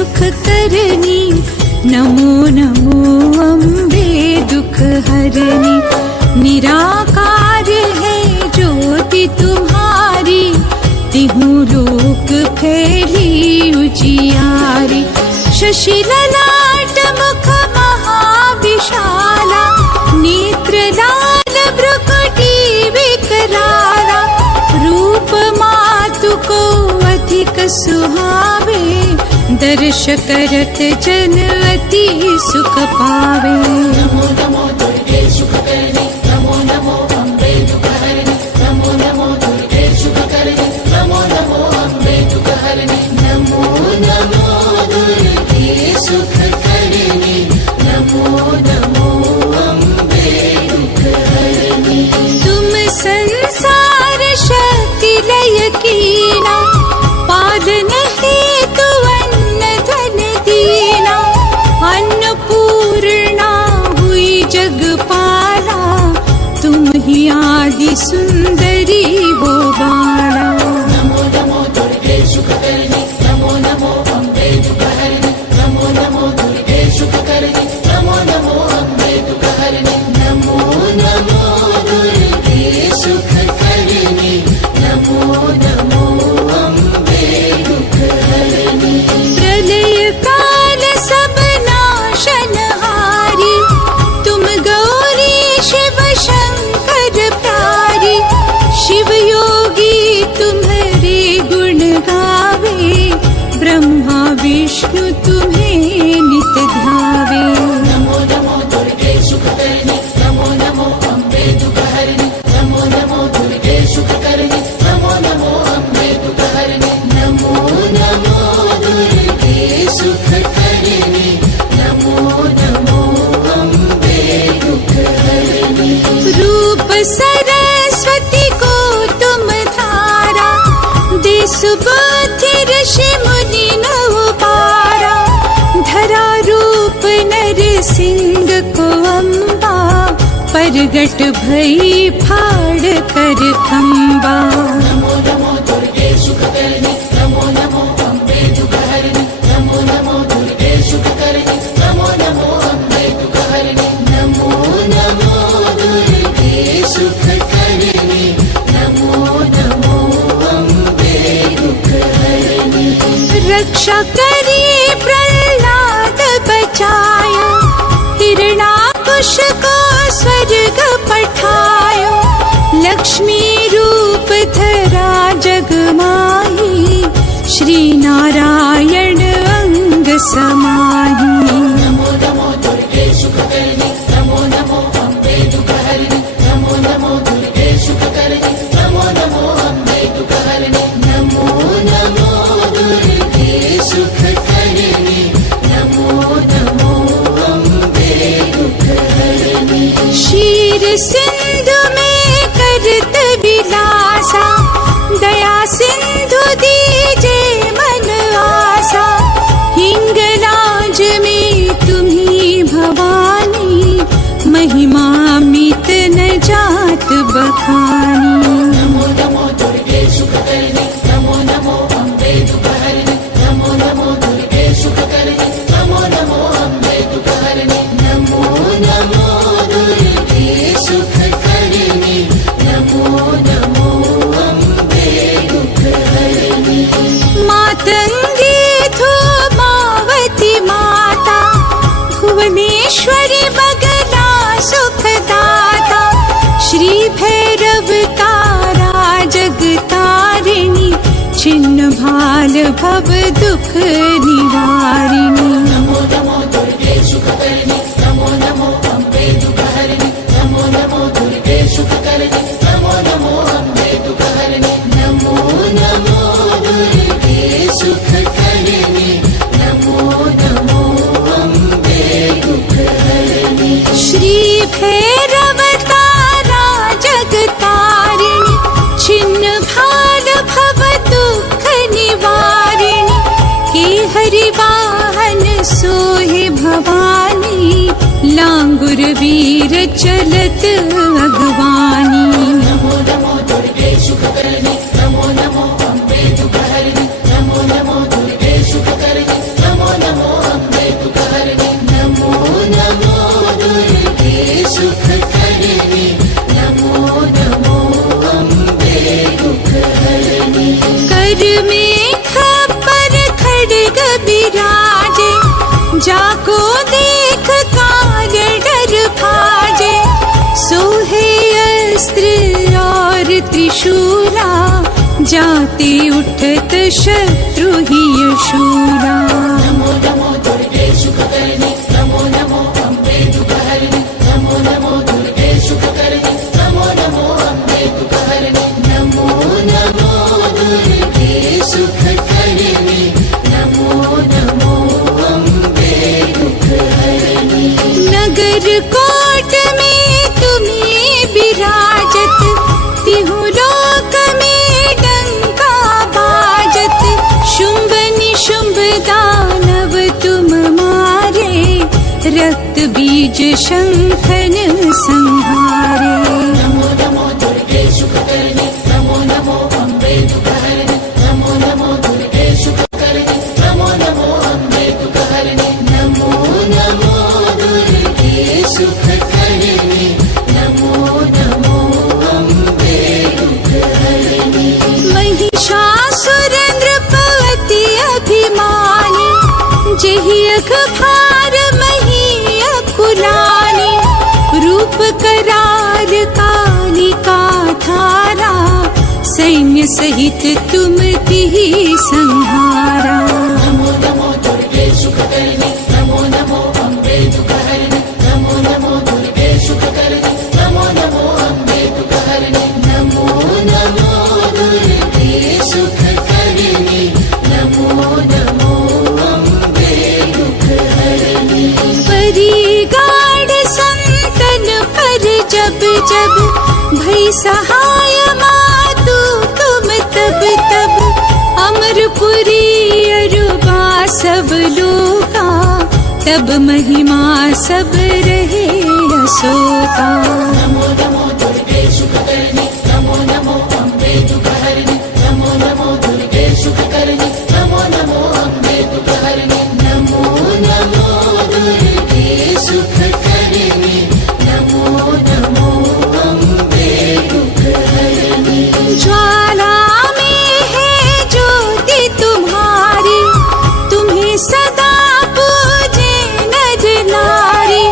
सुख करनी। नमो नमो अम्बे दुख हरनी। निराकार है ज्योति तुम्हारी, तिहु लोक फैली उजियारी। शशि ललाट मुख महाविशाला, नेत्र लाल भ्रुकुटी विकराला। रूप मातु को अधिक सुहावे, दर्श करत जन अति सुख पावे। नमो नमो दुर्गे सुख करनी, नमो नमो अम्बे दुख हरनी। नमो नमो दुर्गे सुख करनी, नमो नमो अम्बे दुख हरनी। नमो नमो दुर्गे सुख करनी, नमो नमो अम्बे दुख हरनी। तुम संसार शक्ति लय कीना, पालन हेतु अन्न धन दीना। अन्नपूर्णा हुई जगपाला, तुम ही आदि सुंदरी हो बाला। नमो नमो दुर्गे सुख करनी, नमो नमो अम्बे दुख हरनी। नमो नमो दुर्गे सुख करनी, नमो नमो अम्बे दुख हरनी। नमो नमो दुर्गे सुख करनी, नमो नमो अम्बे दुख हरनी। प्रलय काल सब नाशनहारी, तुम गौरी शिव शंकर प्यारी। शिव योगी तुम्हारे गुण गावे, ब्रह्मा विष्णु तुम्हें नित ध्यावे। नमो नमो दुर्गे सुख करनी, नमो नमो अम्बे दुख हरनी। नमो नमो दुर्गे सुख करनी, नमो नमो अम्बे दुख हरनी। नमो नमो दुर्गे सुख करनी, नमो नमो अम्बे दुख हरनी। रूप सरस्वती को तुम धारा, दे सुबुद्धि ऋषि मुनि नव पारा। धरा रूप नर सिंह को अम्बा, परगट भई फाड़ कर खम्बा। नमो नमो दुर्गे सुख करनी, नमो नमो अम्बे दुख हरनी। नमो नमो दुर्गे सुख करनी, नमो नमो अम्बे दुख हरनी। नमो नमो दुर्गे सुख करनी, नमो नमो अम्बे दुख हरनी। रक्षा करी प्रहलाद बचाया, हिरणाकुश को स्वर्ग पठायो। लक्ष्मी रूप धरा जग माही, श्री नारायण अंग समाही। नमो नमो दुर्गे सुख करनी, नमो नमो अम्बे दुख हरनी। नमो नमो दुर्गे सुख करनी, नमो नमो अम्बे दुख हरनी। नमो नमो दुर्गे सुख करनी, नमो नमो अम्बे दुख हरनी। क्षीर सिंधु में करत विलासा, दया सिंधु दीजे मन आसा। हिंगलाज में तुम्ही भवानी, महिमा मित न जात बखानी। नमो नमो दुर्गे सुख करनी, नमो नमो अम्बे दुख हरनी। नमो नमो दुर्गे सुख करनी, नमो नमो अम्बे दुख हरनी। नमो नमो दुर्गे सुख करनी, नमो नमो अम्बे दुख हरनी। मातंगी थो मावती माता, भुवनेश्वरी बगला सुखदाता। श्री भैरव तारा जगतारिणी, छिन्न भाल भव दुख निवारिणी। नमो नमो दुर्गे सुख करनी, नमो नमो अम्बे दुख हरनी। नमो नमो दुर्गे सुख करनी, नमो नमो अम्बे दुख हरनी। नमो नमो दुर्गे सुख करनी, नमो नमो अम्बे दुख हरनी। श्री भैरव तारा जगतारिणी, छिन्न भाल भव दुख निवारिणी। के हरि वाहन सोहे भवानी, लांगुर वीर चलत अगवानी। नमो नमो दुर्गे सुख करनी, नमो नमो अम्बे दुख हरनी। नमो नमो दुर्गे सुख करनी, नमो जाते उठत शत्रु ही शूरा। नमो नमो दुर्गे सुखकर्णी नमो नमो अम्बे दुःखहरिणि नमो नमो दुर्गे सुखकर्णी नमो नमो अम्बे दुःखहरिणि नमो नमो दुर्गे सुखकर्णी नमो नमो अम्बे दुःखहरिणि। नगर कोट में तुम्हें विराजत तिहु लोक में डंका बाजत। शुंभ निशुंभ दानव तुम मारे रक्त बीज शंखन संहारे। नमो नमो दुर्गे सुखकर्णी नमो नमो अम्बे दुःखहरिणि नमो नमो दुर्गे सुखकर्णी नमो नमो अम्बे दुःखहरिणि नमो नमो दुर्गे सुखकर्णी नमो नमो अम्बे दुःखहरिणि। महिषासुर नृपति अभिमानी जेहि अघ भार मही अकुलानी। रूप कराल कालिका धारा सैन्य सहित तुम तिहि संहारा। नमो नमो दुर्गे सुखकर्णी नमो नमो अम्बे दुःखहरिणि नमो नमो दुर्गे सुखकर्णी नमो नमो अम्बे दुःखहरिणि नमो नमो दुर्गे सुखकर्णी नमो नमो अम्बे दुःखहरिणि। परी गाढ़ संतन पर जब जब भई सहाय मातु तुम तब तब। अमरपुरी अरुबा सब लोका तब महिमा सब रहे अशोका। नमो नमो दुर्गे सुखकर्णी नमो नमो अम्बे दुःखहरिणि नमो नमो दुर्गे सुखकर्णी नमो नमो अम्बे दुःखहरिणि नमो नमो दुर्गे सुखकर्णी नमो नमो अम्बे दुःखहरिणि। ज्वाला में है ज्योति तुम्हारी तुम्हें सदा पूजे नर नारी।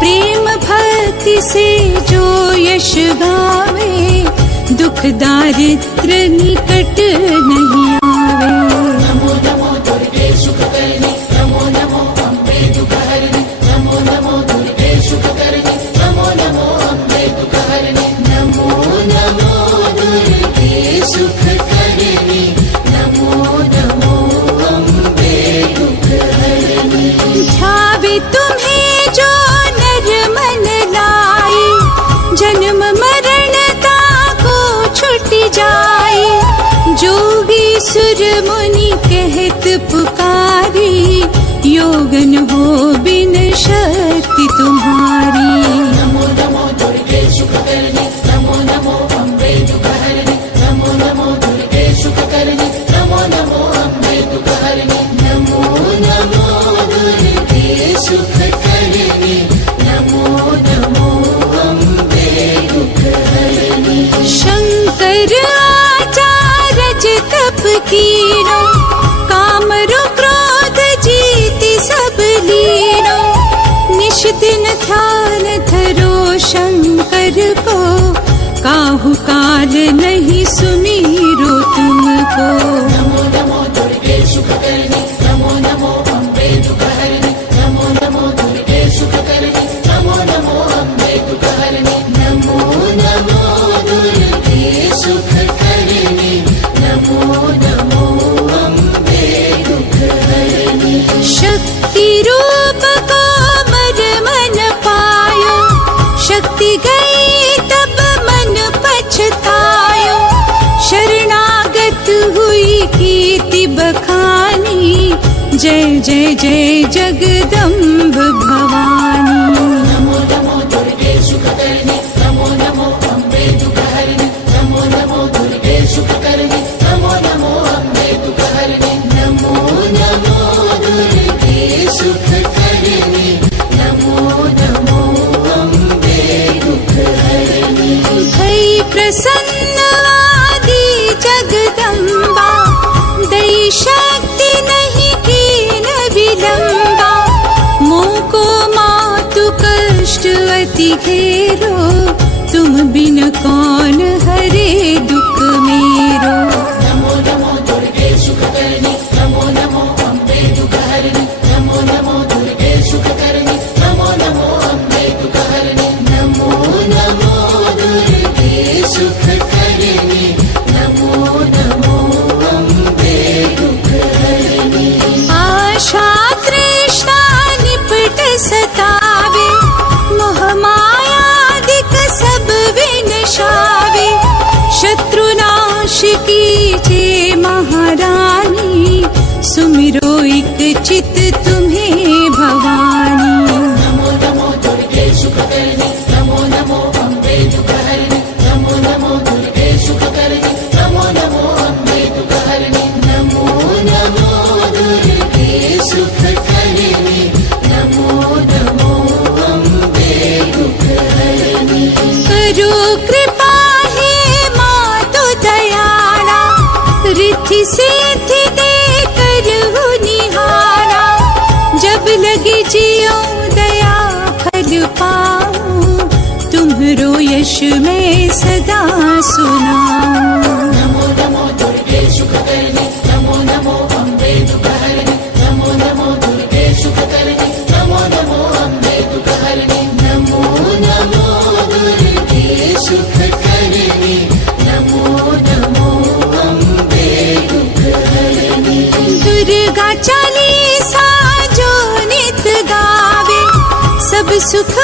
प्रेम भक्ति से जो यश गावे दुख दारिद्र निकट नहीं आवे। नमो नमो दुर्गे सुखकर्णी नमो नमो अम्बे दुःखहरिणि नमो नमो दुर्गे सुखकर्णी नमो नमो अम्बे दुःखहरिणि नमो नमो दुर्गे सुखकर्णी नमो नमो अम्बे दुःखहरिणि। ध्यावे तुम्हें जो नर मन लाए जन्म मरण ताको छुट जाए। जोगी सुर मुनि कहत पुकारी योगन हो बिन शक्ति तुम्हारी। नमो नमो दुर्गे सुखकर्णी नमो नमो अम्बे दुःखहरिणि नमो नमो दुर्गे सुखकर्णी नमो नमो अम्बे दुःखहरिणि नमो नमो दुर्गे सुखकर्णी नमो नमो अम्बे दुःखहरिणि। शंकर आचार्य तप कीनो काम रो क्रोध जीति सब लीनो। निश दिन ध्यान धरो शंकर को काहू काल नहीं सुमीरो तुमको। नमो नमो दुर्गे सुखकर्णी नमो नमो अम्बे दुःखहरिणि नमो नमो दुर्गे सुखकर्णी नमो नमो अम्बे दुःखहरिणि नमो नमो दुर्गे सुखकर्णी नमो नमो अम्बे दुःखहरिणि। शक्ति रूप को मर मन पायो शक्ति गई तब मन पछतायो। शरणागत हुई कीर्ति बखानी जय जय जय जगदम्ब भवानी। नमो नमो दुर्गे सुखकर्णी नमो नमो अम्बे दुःखहरिणि नमो नमो दुर्गे सुखकर्णी नमो नमो अम्बे दुःखहरिणि नमो नमो दुर्गे सुखकर्णी नमो नमो अम्बे दुःखहरिणि। भई प्रसन्न आदि जगदम्बा दई शक्ति नहीं कीन विलंबा। मोको मातु कष्ट अति घेरो तुम बिन कौन हरे दुख मेरो। सुमिरो एक चित तुम्हें भवानी। नमो नमो दुर्गे सुखकर्णी नमो नमो अम्बे दुःखहरिणि नमो नमो दुर्गे सुखकर्णी नमो नमो अम्बे दुःखहरिणि नमो नमो दुर्गे सुखकर्णी नमो नमो अम्बे दुःखहरिणि। करो कृपा हे मातु दयाला, रिद्धि सिद्धि दे करहु निहारा। जब लगे जियो दया फल पाऊं, तुम्हरो यश मैं सदा सुनाऊं। नमो नमो दुर्गे सुखकर्णी नमो नमो अम्बे दुःखहरिणि नमो नमो दुर्गे सुखकर्णी नमो नमो अम्बे दुःखहरिणि नमो नमो दुर्गे सुखकर्णी नमो नमो अम्बे दुःखहरिणि। दुर्गा चालीसा जो नित गावे, सब सुख